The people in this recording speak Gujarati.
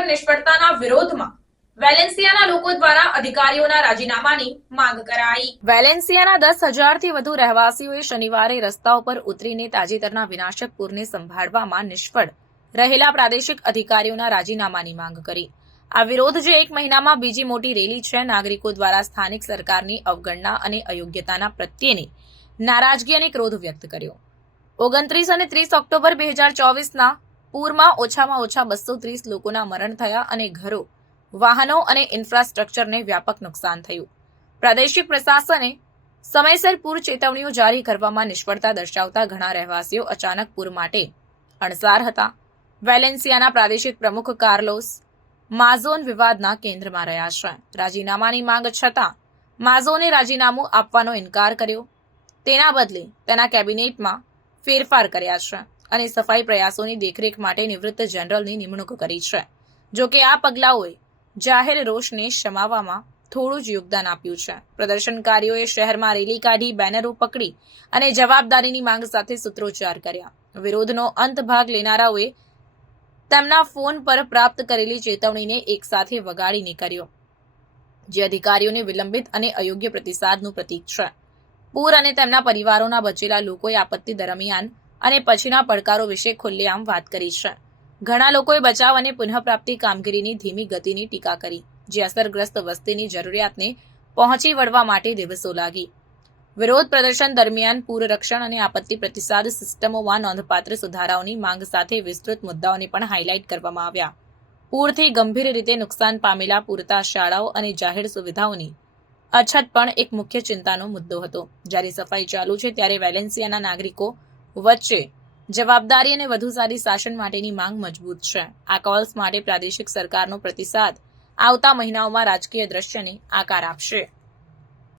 પર નિષ્ફળતાના વિરોધમાં વેલેન્સિયાના લોકો દ્વારા અધિકારીઓના રાજીનામાની માંગ કરાઈ। વેલેન્સિયાના 10,000થી વધુ રહેવાસીઓએ શનિવારે રસ્તાઓ પર ઉતરીને તાજેતરના વિનાશક પૂરને સંભાળવામાં નિષ્ફળ રહેલા પ્રાદેશિક અધિકારીઓના રાજીનામાની માંગ કરી। આ વિરોધ જે એક મહિનામાં બીજી મોટી રેલી છે, નાગરિકો દ્વારા સ્થાનિક સરકારની અવગણના અને અયોગ્યતાના પ્રત્યેની નારાજગી અને ક્રોધ વ્યક્ત કર્યો। 29 અને 30 ઓક્ટોબર 2024ના પૂરમાં ઓછામાં ઓછા 230 લોકોના મરણ થયા અને ઘરો, વાહનો અને ઇન્ફ્રાસ્ટ્રક્ચરને વ્યાપક નુકસાન થયું। પ્રાદેશિક પ્રશાસને સમયસર પૂર ચેતવણીઓ જારી કરવામાં નિષ્ફળતા દર્શાવતા ઘણા રહેવાસીઓ અચાનક પૂર માટે અણસાર હતા। વેલેન્સિયાના પ્રાદેશિક પ્રમુખ કાર્લોસ માઝોન વિવાદના કેન્દ્રમાં રહ્યા છે। રાજીનામાની માંગ છતાં માઝોને રાજીનામું આપવાનો ઇનકાર કર્યો। તેના બદલે તેના કેબિનેટમાં ફેરફાર કર્યા છે અને સફાઈ પ્રયાસોની દેખરેખ માટે નિવૃત્ત જનરલની નિમણૂક કરી છે। જો કે આ પગલાઓએ જાહેર રોષને શમાવવામાં થોડું જ યોગદાન આપ્યું છે। પ્રદર્શનકારીઓએ શહેરમાં રેલી કાઢી, બેનરો પકડી અને જવાબદારીની માંગ સાથે સૂત્રોચ્ચાર કર્યા। વિરોધનો અંત ભાગ લેનારાઓએ તેમના ફોન પર પ્રાપ્ત કરેલી ચેતવણીને એકસાથે વગાડીને કર્યો, જે અધિકારીઓને વિલંબિત અને અયોગ્ય પ્રતિસાદનું પ્રતીક છે। પૂર અને તેમના પરિવારોના બચેલા લોકોએ આપત્તિ દરમિયાન અને પછીના પડકારો વિશે ખુલ્લેઆમ વાત કરી છે। ઘણા લોકોએ બચાવ અને પુનઃપ્રાપ્તિ કામગીરીની ધીમી ગતિની ટીકા કરી, જે અસરગ્રસ્ત વસ્તીની જરૂરિયાતને પહોંચી વળવા માટે દિવસો લાગી। વિરોધ પ્રદર્શન દરમિયાન પૂર રક્ષણ અને આપત્તિ પ્રતિસાદ સિસ્ટમોમાં નોંધપાત્ર સુધારાઓની માંગ સાથે વિસ્તૃત મુદ્દાઓને પણ હાઇલાઇટ કરવામાં આવ્યા। પૂરથી ગંભીર રીતે નુકસાન પામેલા પૂરતા શાળાઓ અને જાહેર સુવિધાઓની અછત પણ એક મુખ્ય ચિંતાનો મુદ્દો હતો। જ્યારે સફાઈ ચાલુ છે, ત્યારે વેલેન્સિયાના નાગરિકો વચ્ચે જવાબદારી અને વધુ સારી શાસન માટેની માંગ મજબૂત છે। આ કોલ્સ માટે પ્રાદેશિક સરકારનો પ્રતિસાદ આવતા મહિનાઓમાં રાજકીય દ્રશ્યને આકાર આપશે।